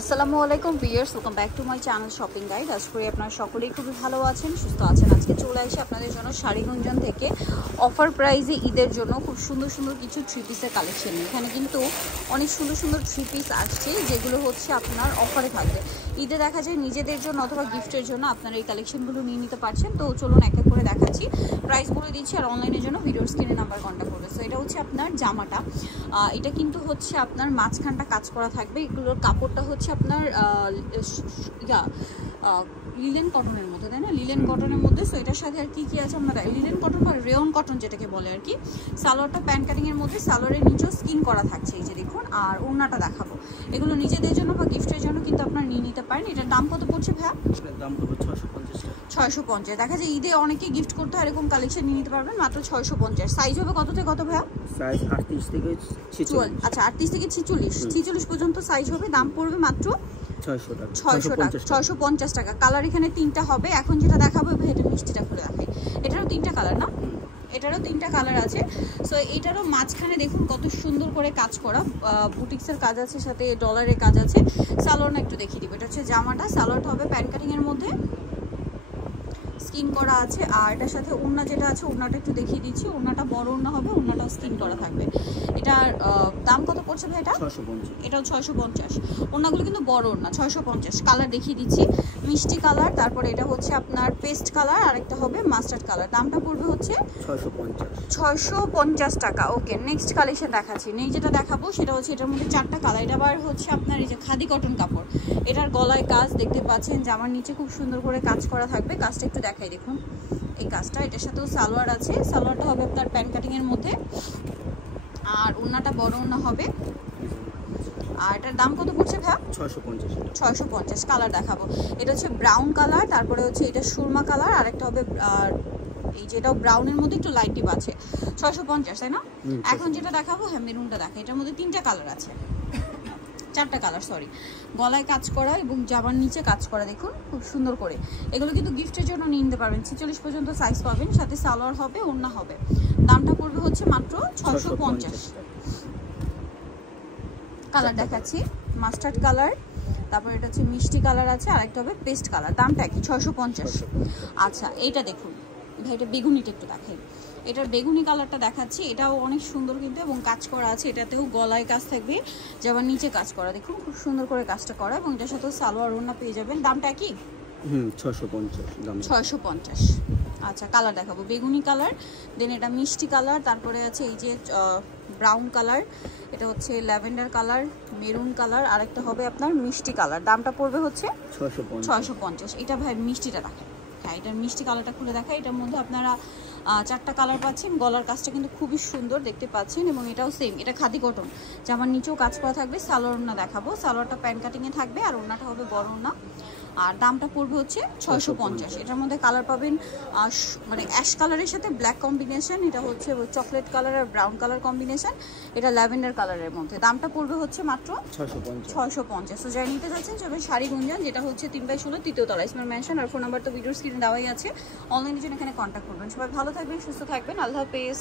আসসালামু আলাইকুম viewers, welcome back to my channel shopping guide. আশা করি আপনারা সকলেই খুবই ভালো আছেন, সুস্থ আছেন। আজকে চলে আসি আপনাদের জন্য শাড়িগুঞ্জন থেকে অফার প্রাইসে ঈদের জন্য খুব সুন্দর সুন্দর কিছু থ্রি পিসের কালেকশন। এখানে কিন্তু অনেক সুন্দর সুন্দর থ্রি পিস আসছে, যেগুলো হচ্ছে আপনার অফারে থাকবে। ঈদে দেখা যায় নিজেদের জন্য অথবা গিফটের জন্য আপনারা এই কালেকশনগুলো নিয়ে নিতে পারছেন। তো চলুন এক এক করে দেখাচ্ছি, প্রাইস বলে দিচ্ছি, আর অনলাইনের জন্য ভিডিওর স্ক্রিনে নাম্বার কন্ট্যাক্ট করবে। সো এটা হচ্ছে আপনার জামাটা, এটা কিন্তু হচ্ছে আপনার মাঝখানটা কাজ করা থাকবে। এগুলোর কাপড়টা হচ্ছে আপনার লিলেন কটনের মধ্যে, তাই না? লিলেন কটনের মধ্যে। সো এটার সাথে আর কি কি আছে আমরা লিলেন কটন বা রেয়ন কটন যেটাকে বলে আর কি। সালোয়ারটা প্যান্ট কাটিংয়ের মধ্যে, সালোয়ারের নিচেও স্কিন করা থাকছে, এই যে দেখুন। আর ওড়নাটা দেখাবো, এগুলো নিজেদের জন্য বা গিফটের জন্য কিন্তু আপনারা নিয়ে নিতে পারেন। এটার দাম কত পড়ছে ভাইয়া? দাম পড়বে 650 টাকা। 650। দেখা যায় ঈদে অনেকে গিফট করতে হয়, এরকম কালেকশন নিয়ে নিতে পারবেন মাত্র 650। সাইজ হবে কত থেকে কত ভাইয়া? সাইজ 38 থেকে 46। আচ্ছা, 38 থেকে 46 পর্যন্ত সাইজ হবে। দাম পড়বে মাত্র 600 টাকা। 650 টাকা। কালার এখানে তিনটা হবে। এখন যেটা দেখাবো এটা মিষ্টিটা খুলে দেখাই। এটারও তিনটা কালার না? এটারও তিনটা কালার আছে। সো এটারও মাঝখানে দেখুন কত সুন্দর করে কাজ করা, বুটিক্সের কাজ আছে, সাথে ডলারের কাজ আছে। সালোয়ারটা একটু দেখিয়ে দিব। এটা হচ্ছে জামাটা, সালোয়ারটা হবে প্যান্ট কাটিংয়ের মধ্যে, স্কিন করা আছে। আর এটার সাথে ওড়না যেটা আছে, ওড়নাটা একটু দেখিয়ে দিচ্ছি। ওড়নাটা বড় ওড়না হবে, ওড়নাটাও স্কিন করা থাকবে। এটার দাম কত পড়ছে ভাই? এটা 650। এটাও 650। ওড়নাগুলো কিন্তু বড় ওড়না। 650। কালার দেখিয়ে দিচ্ছি, মিষ্টি কালার, তারপরে এটা হচ্ছে আপনার পেস্ট কালার, আর একটা হবে মাস্টার্ড কালার। দামটা পড়বে হচ্ছে 650 টাকা। ওকে, নেক্সট কালেকশন দেখাচ্ছি। নেই যেটা দেখাবো সেটা হচ্ছে এটার মধ্যে চারটা কালার। এটা আবার হচ্ছে আপনার এই যে খাদি কটন কাপড়। এটার গলায় কাজ দেখতে পাচ্ছেন, জামার নিচে খুব সুন্দর করে কাজ করা থাকবে। কাজটা একটু দেখাই, দেখুন এই কাজটা। এটার সাথেও সালোয়ার আছে, সালোয়ারটা হবে আপনার প্যান্ট কাটিংয়ের মধ্যে, আর ওড়নাটা বড় ওড়না হবে। আর এটার দাম কত পড়ছে ভাইয়া? 650। কালার দেখাবো, এটা হচ্ছে ব্রাউন কালার, তারপরে হচ্ছে এটা সুরমা কালার, আর একটা হবে এই যে এটাও ব্রাউনের মধ্যে একটু লাইট ডিপ আছে। 650, তাই না? এখন যেটা দেখাবো, হ্যাঁ মেরুনটা দেখা। এটার মধ্যে তিনটা কালার আছে, চারটা কালার সরি। গলায় কাজ করা এবং জামার নিচে কাজ করা, দেখুন খুব সুন্দর করে। এগুলো কিন্তু গিফটের জন্য নিয়ে নিতে পারবেন। 46 পর্যন্ত সাইজ পাবেন, সাথে সালোয়ার হবে, ওড়না হবে। দামটা পড়বে হচ্ছে মাত্র 650। কালার দেখাচ্ছি, মাস্টার্ড কালার, তারপর এটা হচ্ছে মিষ্টি কালার আছে, আর একটা হবে পেস্ট কালার। দামটা কি? 650। আচ্ছা, এইটা দেখুন ভাই, এটা বেগুনিটা একটু দেখাই। এটার বেগুনি কালারটা দেখাচ্ছি, এটাও অনেক সুন্দর কিন্তু, এবং কাজ করা আছে। এটাতেও গলায় কাজ থাকবে, যেমন নিচে কাজ করা, দেখুন খুব সুন্দর করে কাজটা করা, এবং এটার সাথে সালোয়ার ওড়না পেয়ে যাবেন। দামটা কি? 650। আচ্ছা, কালার দেখাবো, বেগুনি কালার, দেন এটা মিষ্টি কালার, তারপরে আছে এই যে ব্রাউন কালার, এটা হচ্ছে ল্যাভেন্ডার কালার, মেরুন কালার, আরেকটা হবে আপনার মিষ্টি কালার। দামটা পড়বে হচ্ছে 650। এটা ভাই মিষ্টিটা দেখেন, হ্যাঁ এটার মিষ্টি কালারটা খুলে দেখা। এটার মধ্যে আপনারা চারটা কালার পাচ্ছেন। গলার কাজটা কিন্তু খুবই সুন্দর দেখতে পাচ্ছেন, এবং এটাও সেম, এটা খাদি কটন। জামার নিচেও কাজ করা থাকবে। সালোয়ার ওড়না দেখাবো, সালোয়ারটা প্যান্ট কাটিংয়ে থাকবে, আর ওড়নাটা হবে বড় ওড়না। আর দামটা পড়বে হচ্ছে 650। এটার মধ্যে কালার পাবেন মানে অ্যাশ কালারের সাথে ব্ল্যাক কম্বিনেশন, এটা হচ্ছে চকলেট কালার আর ব্রাউন কালার কম্বিনেশন, এটা ল্যাভেন্ডার কালারের মধ্যে। দামটা পড়বে হচ্ছে মাত্র 650। তো যাই নিতে যাচ্ছেন যাবেন শাড়িগুঞ্জন, যেটা হচ্ছে 3/16 তৃতীয় তলা, ইসমাইল মেনশন। আর ফোন নাম্বার তো ভিডিওর স্ক্রিনে দেওয়াই আছে, অনলাইনের জন্য এখানে কন্ট্যাক্ট করবেন। সবাই ভালো থাকবেন, সুস্থ থাকবেন, আল্লাহ হাফেজ।